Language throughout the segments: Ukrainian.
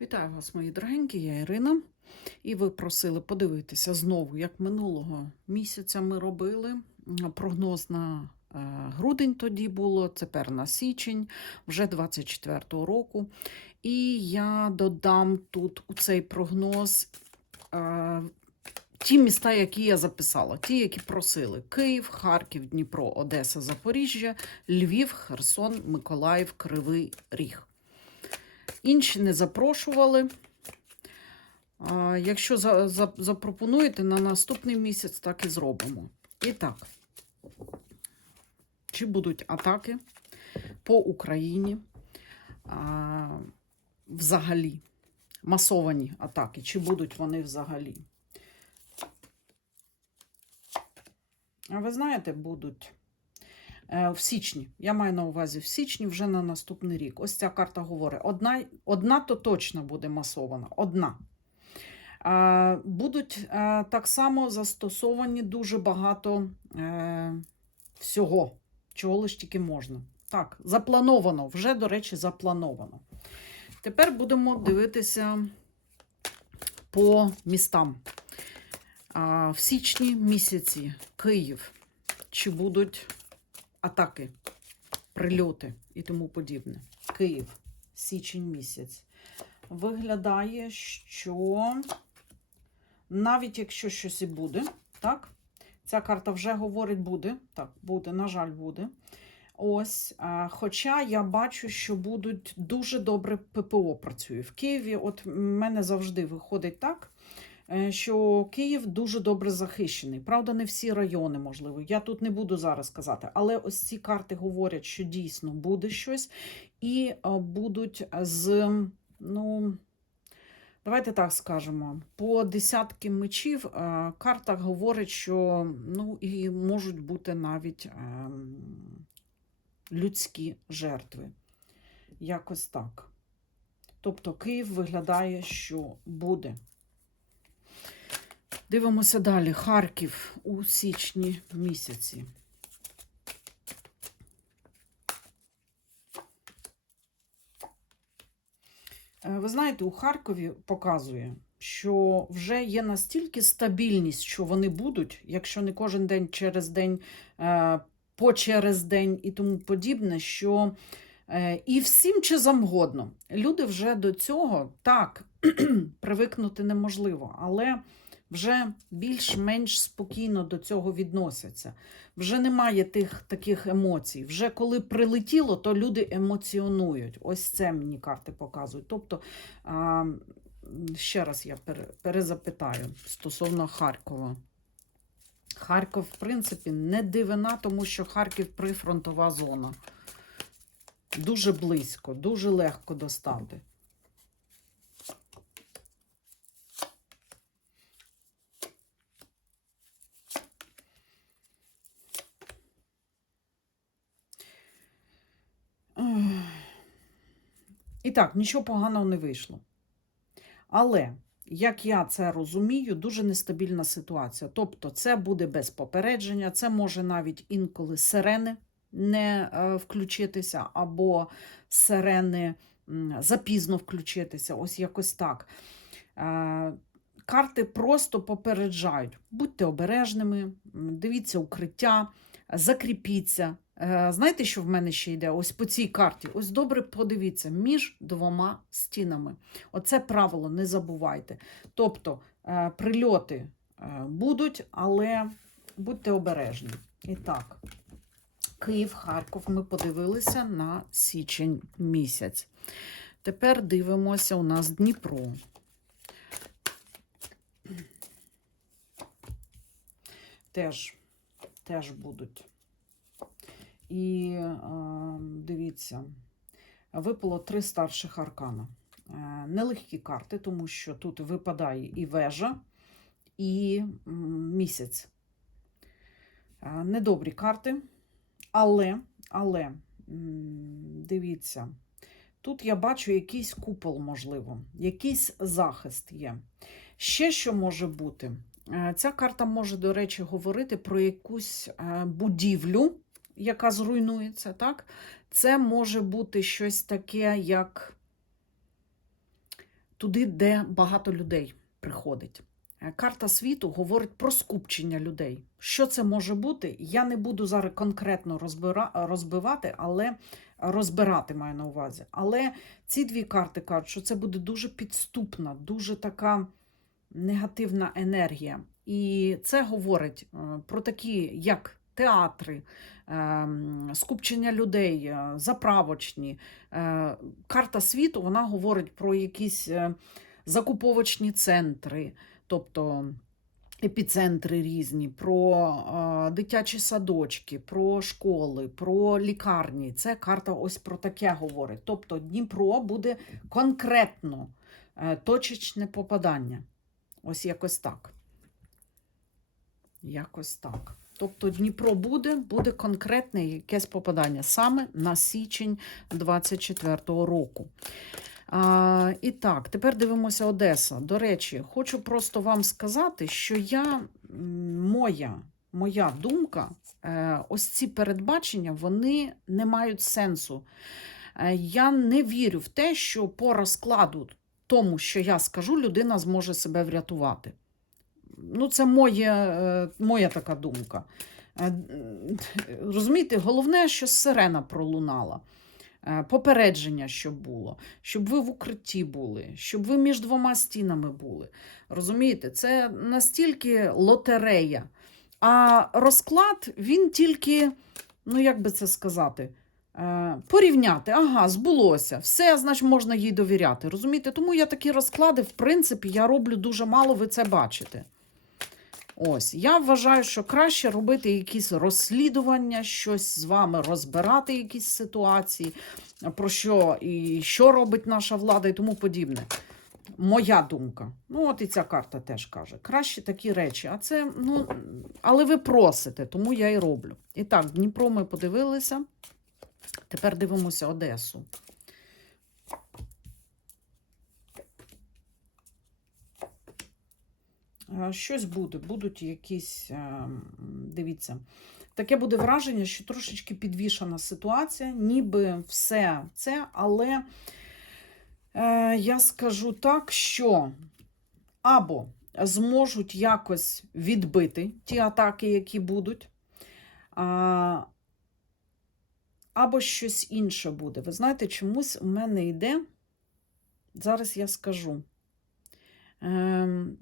Вітаю вас, мої дорогенькі, я Ірина. І ви просили подивитися знову, як минулого місяця ми робили. Прогноз на е, грудень тоді було, тепер на січень, вже 24-го року. І я додам тут у цей прогноз е, ті міста, які я записала, ті, які просили: Київ, Харків, Дніпро, Одеса, Запоріжжя, Львів, Херсон, Миколаїв, Кривий Ріг. Інші не запрошували. Якщо за, за, запропонуєте на наступний місяць, так і зробимо. І так, чи будуть атаки по Україні взагалі? Масовані атаки, чи будуть вони взагалі? А ви знаєте, будуть. Е, В січні, я маю на увазі в січні вже на наступний рік. Ось ця карта говорить: одна, одна то точно буде масована. Одна. Е, Будуть е, так само застосовані дуже багато всього, чого лиш тільки можна. Так, заплановано, вже, до речі, заплановано. Тепер будемо дивитися по містам. В січні місяці Київ. Чи будуть атаки, прильоти і тому подібне. Київ, січень місяць. Виглядає, що навіть якщо щось і буде, так? Ця карта вже говорить буде. Так, буде, на жаль, буде. Ось, хоча я бачу, що будуть дуже добре ППО працює. В Києві, от в мене завжди виходить так, що Київ дуже добре захищений. Правда, не всі райони, можливо. Я тут не буду зараз казати, але ось ці карти говорять, що дійсно буде щось, і е, будуть з, ну, давайте так скажемо, по десятки мечів е, карта говорить, що ну, і можуть бути навіть людські жертви. Якось так. Тобто Київ виглядає, що буде. Дивимося далі. Харків у січні місяці. Е, Ви знаєте, у Харкові показує, що вже є настільки стабільність, що вони будуть, якщо не кожен день через день, е, по через день і тому подібне, що е, і всім чи завгодно. Люди вже до цього так привикнути неможливо, але вже більш-менш спокійно до цього відносяться. Вже немає тих таких емоцій. Вже коли прилетіло, то люди емоціонують. Ось це мені карти показують. Тобто, а, ще раз я перезапитаю стосовно Харкова. Харків, в принципі, не дивина, тому що Харків прифронтова зона. Дуже близько, дуже легко достати. Так, нічого поганого не вийшло. Але, як я це розумію, дуже нестабільна ситуація. Тобто, це буде без попередження, це може навіть інколи сирени не е, включитися, або сирени запізно включитися. Ось якось так. Е, Карти просто попереджають. Будьте обережними, дивіться укриття, закріпіться. Е, Знаєте, що в мене ще йде? Ось по цій карті. Ось добре подивіться між двома стінами. Оце правило не забувайте. Тобто е, прильоти е, будуть, але будьте обережні. І так, Київ, Харків ми подивилися на січень місяць. Тепер дивимося у нас Дніпро. Теж, теж будуть. І е, дивіться, випало три старших аркана. Е, нелегкі карти, тому що тут випадає і вежа, і місяць. Е, недобрі карти, але, але дивіться, тут я бачу якийсь купол, можливо, якийсь захист є. Ще що може бути? Ця карта може, до речі, говорити про якусь будівлю, яка зруйнується, так? Це може бути щось таке, як туди, де багато людей приходить. Е, Карта світу говорить про скупчення людей. Що це може бути? Я не буду зараз конкретно розбивати, але розбирати маю на увазі. Але ці дві карти кажуть, що це буде дуже підступна, дуже така негативна енергія. І це говорить е, про такі, як театри, ем, скупчення людей, е, заправочні. Е, Карта світу вона говорить про якісь е, закуповочні центри, тобто епіцентри різні, про дитячі садочки, про школи, про лікарні. Це карта ось про таке говорить. Тобто Дніпро буде конкретно точечне попадання. Ось якось так. Якось так. Тобто Дніпро буде, буде конкретне якесь попадання саме на січень 24-го року. А, і так, тепер дивимося Одеса. До речі, хочу просто вам сказати, що я, моя, моя думка, е, ось ці передбачення, вони не мають сенсу. Е, я не вірю в те, що по розкладу тому, що я скажу, людина зможе себе врятувати. Ну, це моє, е, моя така думка. Е, Розумієте, головне, що сирена пролунала. Е, Попередження, щоб було, щоб ви в укритті були, щоб ви між двома стінами були. Розумієте, це настільки лотерея. А розклад він тільки, ну як би це сказати, порівняти. Ага, збулося, все, значить, можна їй довіряти. Розумієте? Тому я такі розклади, в принципі, я роблю дуже мало, ви це бачите. Ось, я вважаю, що краще робити якісь розслідування, щось з вами розбирати, якісь ситуації, про що і що робить наша влада і тому подібне. Моя думка. Ну, от і ця карта теж каже. Краще такі речі. А це, ну, але ви просите, тому я і роблю. І так, Дніпро ми подивилися. Тепер дивимося Одесу. Щось буде, будуть якісь, е, дивіться, таке буде враження, що трошечки підвішана ситуація, ніби все це, але е, я скажу так, що або зможуть якось відбити ті атаки, які будуть, або щось інше буде. Ви знаєте, чомусь у мене йде, зараз я скажу. Ем,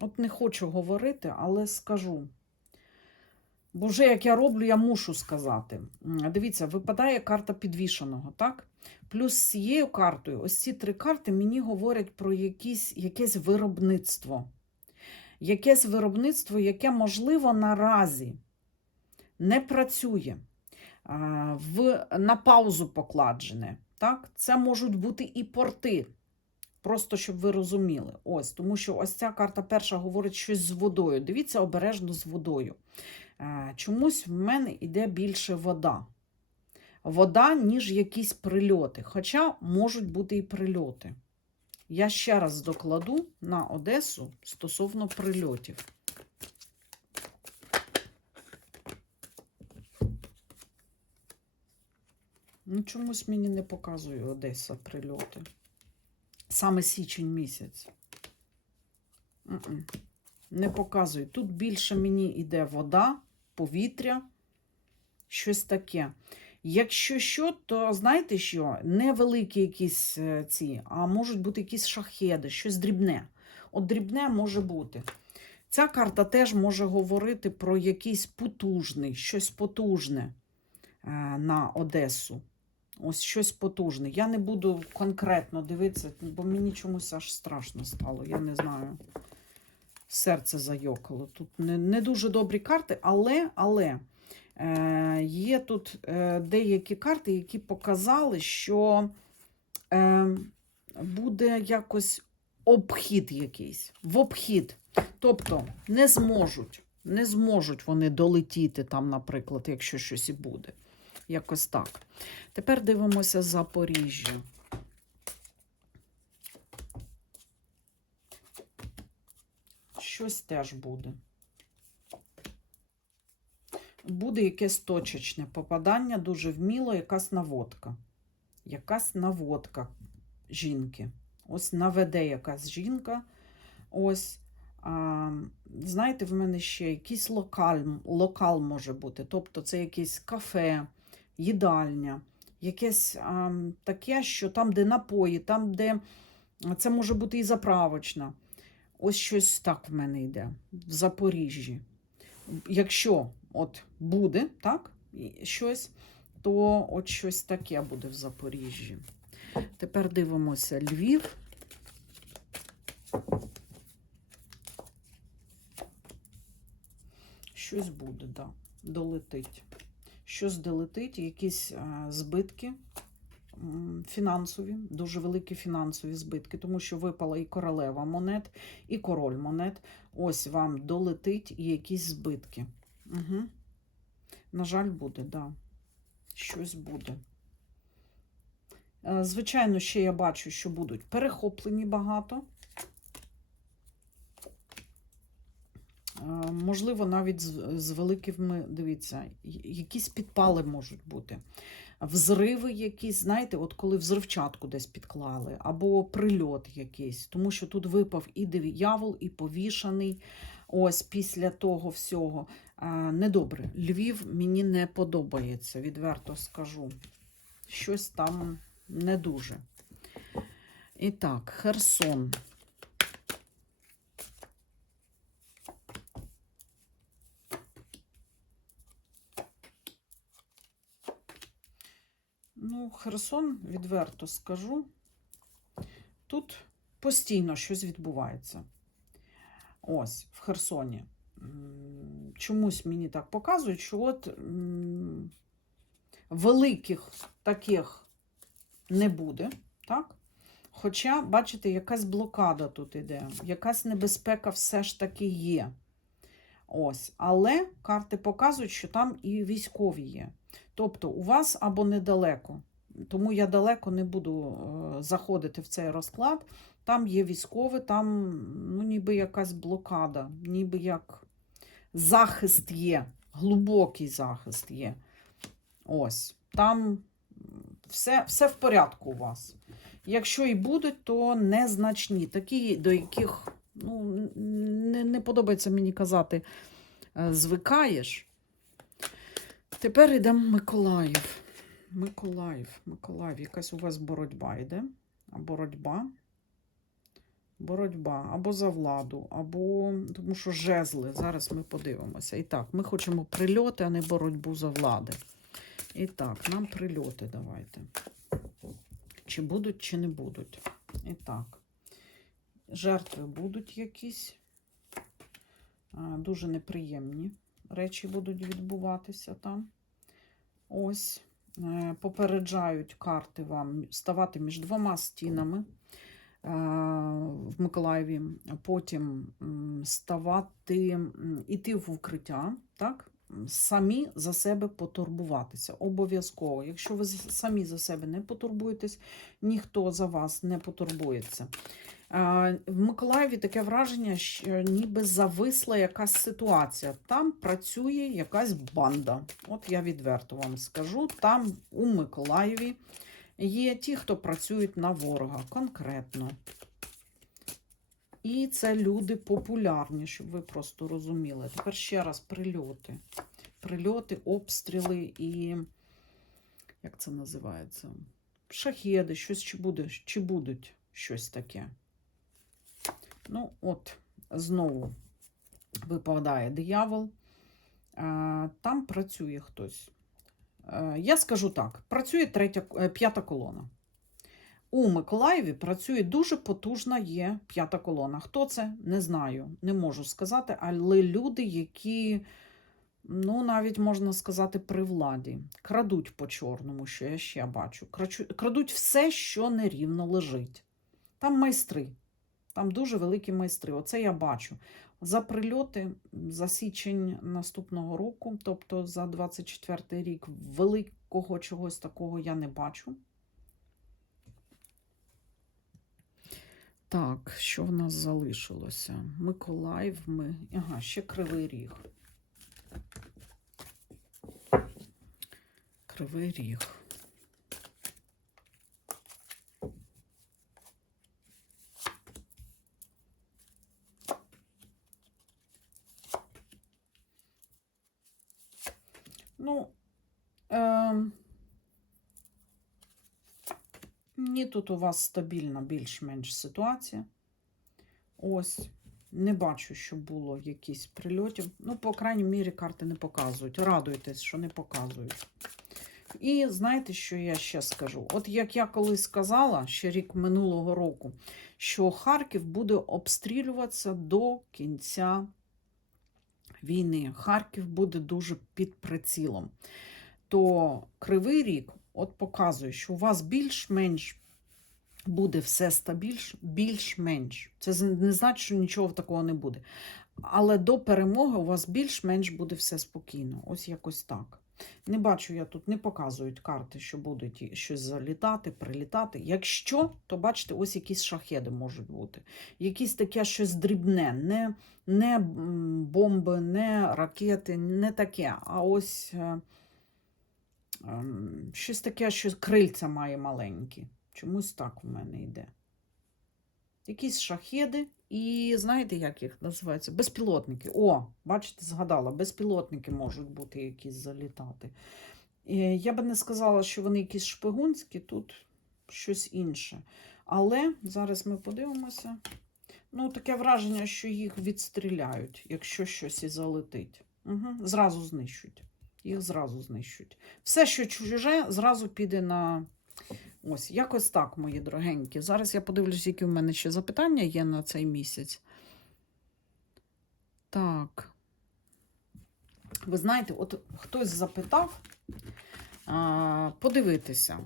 От не хочу говорити, але скажу. Бо вже як я роблю, я мушу сказати. Дивіться, випадає карта підвішеного, так? Плюс з цією картою, ось ці три карти мені говорять про якісь, якесь виробництво. Якесь виробництво, яке, можливо, наразі не працює, в, на паузу покладене. Так? Це можуть бути і порти. Просто щоб ви розуміли. Ось, тому що ось ця карта перша говорить щось з водою. Дивіться обережно з водою. Е, Чомусь в мене йде більше вода. Вода, ніж якісь прильоти. Хоча можуть бути і прильоти. Я ще раз докладу на Одесу стосовно прильотів. Ну, чомусь мені не показує Одеса прильоти. Саме січень місяць. Не показує. Тут більше мені йде вода, повітря, щось таке. Якщо що, то знаєте що? Невеликі якісь е, ці, а можуть бути якісь шахеди, щось дрібне. От дрібне може бути. Ця карта теж може говорити про якийсь потужний, щось потужне е, на Одесу. Ось щось потужне. Я не буду конкретно дивитися, бо мені чомусь аж страшно стало. Я не знаю. Серце зайокало. Тут не, не дуже добрі карти, але, але е, є тут е, деякі карти, які показали, що е, буде якось обхід якийсь. В обхід. Тобто не зможуть, не зможуть вони долетіти там, наприклад, якщо щось і буде. Якось так. Тепер дивимося Запоріжжя. Щось теж буде. Буде якесь точечне попадання, дуже вміло, якась наводка. Якась наводка. жінки. Ось наведе якась жінка. Ось. А, знаєте, в мене ще якийсь локаль, локал може бути. Тобто це якесь кафе, їдальня, якесь а, таке, що там, де напої, там, де це може бути і заправочна. Ось щось так в мене йде в Запоріжжі. Якщо от буде так, щось, то от щось таке буде в Запоріжжі. Тепер дивимося Львів. Щось буде, да, долетить. Щось долетить, якісь збитки фінансові, дуже великі фінансові збитки, тому що випала і королева монет, і король монет. Ось вам долетить і якісь збитки. Угу. На жаль, буде, да. Щось буде. Е, Звичайно, ще я бачу, що будуть перехоплені багато. Е, Можливо, навіть з, з великими, дивіться, якісь підпали можуть бути. Взриви якісь, знаєте, от коли взривчатку десь підклали, або прильот якийсь, тому що тут випав і диявол, і повішаний. Ось після того всього. Недобре. Львів мені не подобається, відверто скажу. Щось там не дуже. І так, Херсон. Ну, Херсон, відверто скажу. Тут постійно щось відбувається. Ось, в Херсоні. Чомусь мені так показують, що от великих таких не буде, так? Хоча, бачите, якась блокада тут іде, якась небезпека все ж таки є. Ось, але карти показують, що там і військові є. Тобто у вас або недалеко, тому я далеко не буду е, заходити в цей розклад. Там є військові, там ну, ніби якась блокада, ніби як захист є, глибокий захист є. Ось, там все, все в порядку у вас. Якщо і будуть, то незначні, такі, до яких ну, не, не подобається мені казати, е, звикаєш. Тепер йдемо Миколаїв. Миколаїв, Миколаїв, якась у вас боротьба йде. А боротьба. Боротьба або за владу, або тому що жезли. Зараз ми подивимося. І так, ми хочемо прильоти, а не боротьбу за влади. І так, нам прильоти давайте. Чи будуть, чи не будуть. І так, жертви будуть якісь. Дуже неприємні речі будуть відбуватися там. Ось. Е, Попереджають карти вам ставати між двома стінами е, в Миколаєві, потім ставати, іти в укриття, так? самі за себе потурбуватися. Обов'язково. Якщо ви самі за себе не потурбуєтесь, ніхто за вас не потурбується. А, В Миколаєві таке враження, що ніби зависла якась ситуація. Там працює якась банда. От я відверто вам скажу. Там у Миколаєві є ті, хто працюють на ворога конкретно. І це люди популярні, щоб ви просто розуміли. Тепер ще раз прильоти. Прильоти, обстріли і. Як це називається? Шахеди, щось чи буде, чи будуть щось таке. Ну, от, знову випадає диявол. Там працює хтось. Я скажу так: працює третя, е, п'ята колона. У Миколаєві працює дуже потужна є п'ята колона. Хто це? Не знаю, не можу сказати, але люди, які, ну, навіть можна сказати, при владі, крадуть по чорному, що я ще бачу. Крадуть все, що нерівно лежить. Там майстри, там дуже великі майстри. Оце я бачу. За прильоти за січень наступного року, тобто за 24 рік, великого чогось такого я не бачу. Так, що в нас залишилося? Миколаїв, ми. Ага, ще Кривий Ріг. Кривий Ріг. Ну, е, ні, тут у вас стабільна більш-менш ситуація. Ось. Не бачу, що було якісь прильотів. Ну, по крайній мірі, карти не показують. Радуйтесь, що не показують. І знаєте, що я ще скажу? От як я колись сказала, ще рік минулого року, що Харків буде обстрілюватися до кінця війни. Харків буде дуже під прицілом. То Кривий Рік от показує, що у вас більш-менш буде все стабільш, більш-менш. Це не значить, що нічого такого не буде. Але до перемоги у вас більш-менш буде все спокійно. Ось якось так. Не бачу я тут, не показують карти, що будуть щось залітати, прилітати. Якщо, то бачите, ось якісь шахеди можуть бути. Якісь таке щось дрібне, не, не бомби, не ракети, не таке. А ось е, ем, щось таке, що крильця має маленькі. Чомусь так в мене йде. Якісь шахеди, і знаєте, як їх називаються? Безпілотники. О, бачите, згадала, безпілотники можуть бути якісь залітати. Е, Я би не сказала, що вони якісь шпигунські, тут щось інше. Але зараз ми подивимося. Ну, таке враження, що їх відстріляють, якщо щось і залетить. Угу. Зразу знищують. Їх зразу знищують. Все, що чуже, зразу піде на. Ось, якось так, мої дорогенькі. Зараз я подивлюсь, які в мене ще запитання є на цей місяць. Так. Ви знаєте, от хтось запитав а, подивитися.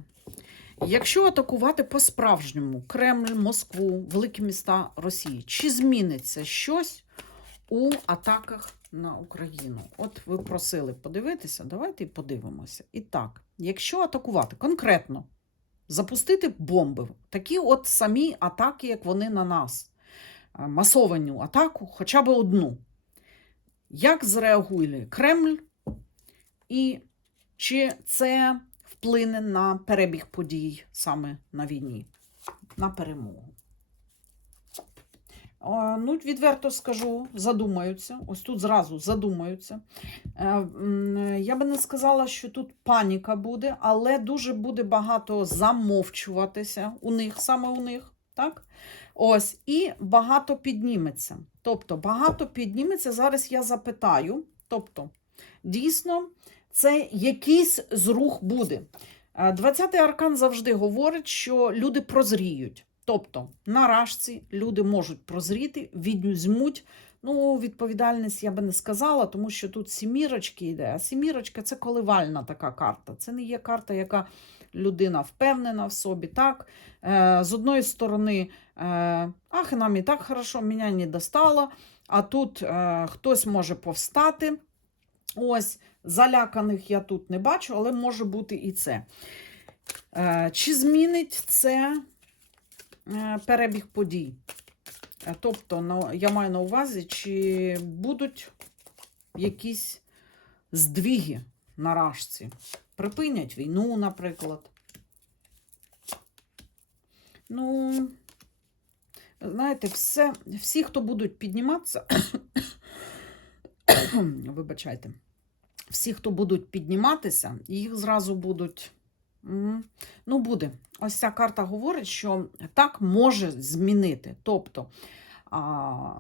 Якщо атакувати по-справжньому Кремль, Москву, великі міста Росії, чи зміниться щось у атаках на Україну? От ви просили подивитися, давайте подивимося. І так, якщо атакувати конкретно, запустити бомби, такі от самі атаки, як вони на нас, е, масовану атаку, хоча б одну. Як зреагує Кремль, і чи це вплине на перебіг подій саме на війні, на перемогу? О, Ну, відверто скажу, задумаються. Ось тут зразу задумаються. Е, Я би не сказала, що тут паніка буде, але дуже буде багато замовчуватися у них, саме у них. Так? Ось, і багато підніметься. Тобто, багато підніметься. Зараз я запитаю. Тобто, дійсно, це якийсь зрух буде. Е, 20-й аркан завжди говорить, що люди прозріють. Тобто, на рашці люди можуть прозріти, відвізьмуть. Ну, відповідальність я би не сказала, тому що тут сімірочки йде. А сімірочка це коливальна така карта. Це не є карта, яка людина впевнена в собі. Так? Е, з одної сторони, е, ах, нам і так хорошо, мене не достало, а тут е, хтось може повстати. Ось, заляканих я тут не бачу, але може бути і це. Чи змінить це перебіг подій? Е, Тобто, я маю на увазі, чи будуть якісь здвіги на рашці? Припинять війну, наприклад. Ну, знаєте, все, всі, хто будуть підніматися, вибачайте, всі, хто будуть підніматися, їх зразу будуть. Ну, буде. Ось ця карта говорить, що так може змінити. Тобто а,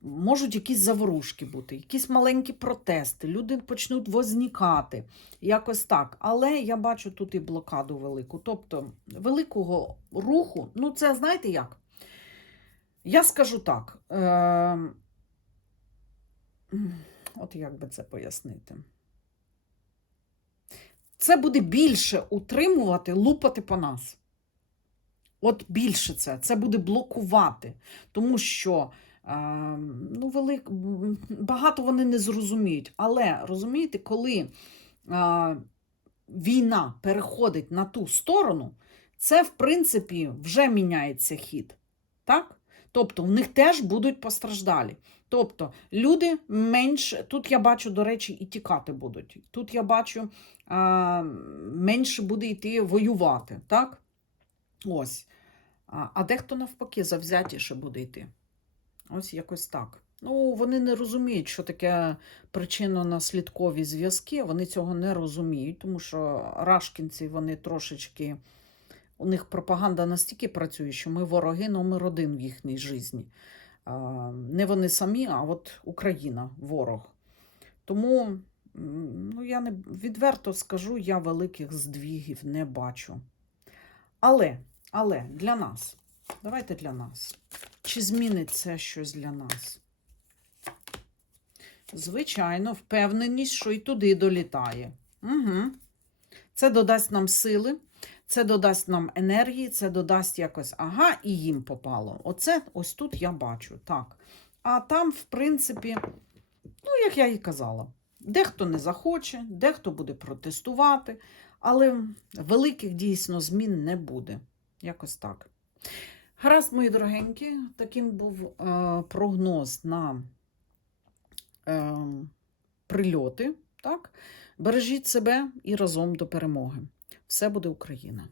можуть якісь заворушки бути, якісь маленькі протести, люди почнуть возникати. Якось так. Але я бачу тут і блокаду велику. Тобто, великого руху, ну, це знаєте як? Я скажу так. Е, от як би це пояснити? Це буде більше утримувати, лупати по нас. От більше це, це буде блокувати, тому що е, ну, велик, багато вони не зрозуміють. Але розумієте, коли е, війна переходить на ту сторону, це, в принципі, вже міняється хід. Так? Тобто в них теж будуть постраждалі. Тобто люди менше, тут я бачу, до речі, і тікати будуть. Тут я бачу, а, менше буде йти воювати. Так? Ось. А, а дехто навпаки завзятіше буде йти. Ось якось так. Ну, вони не розуміють, що таке причинно-наслідкові зв'язки. Вони цього не розуміють, тому що рашкінці вони трошечки. У них пропаганда настільки працює, що ми вороги номер один в їхній житті. Не вони самі, а от Україна ворог. Тому ну, я не відверто скажу, я великих здвігів не бачу. Але, але для нас, давайте для нас. Чи змінить це щось для нас? Звичайно, впевненість, що і туди долітає. Угу. Це додасть нам сили, це додасть нам енергії, це додасть якось, ага, і їм попало. Оце ось тут я бачу. Так. А там, в принципі, ну, як я і казала, дехто не захоче, дехто буде протестувати, але великих дійсно змін не буде. Якось так. Гаразд, мої дорогенькі, таким був е, прогноз на е, прильоти. Так? Бережіть себе і разом до перемоги. Все буде Україна!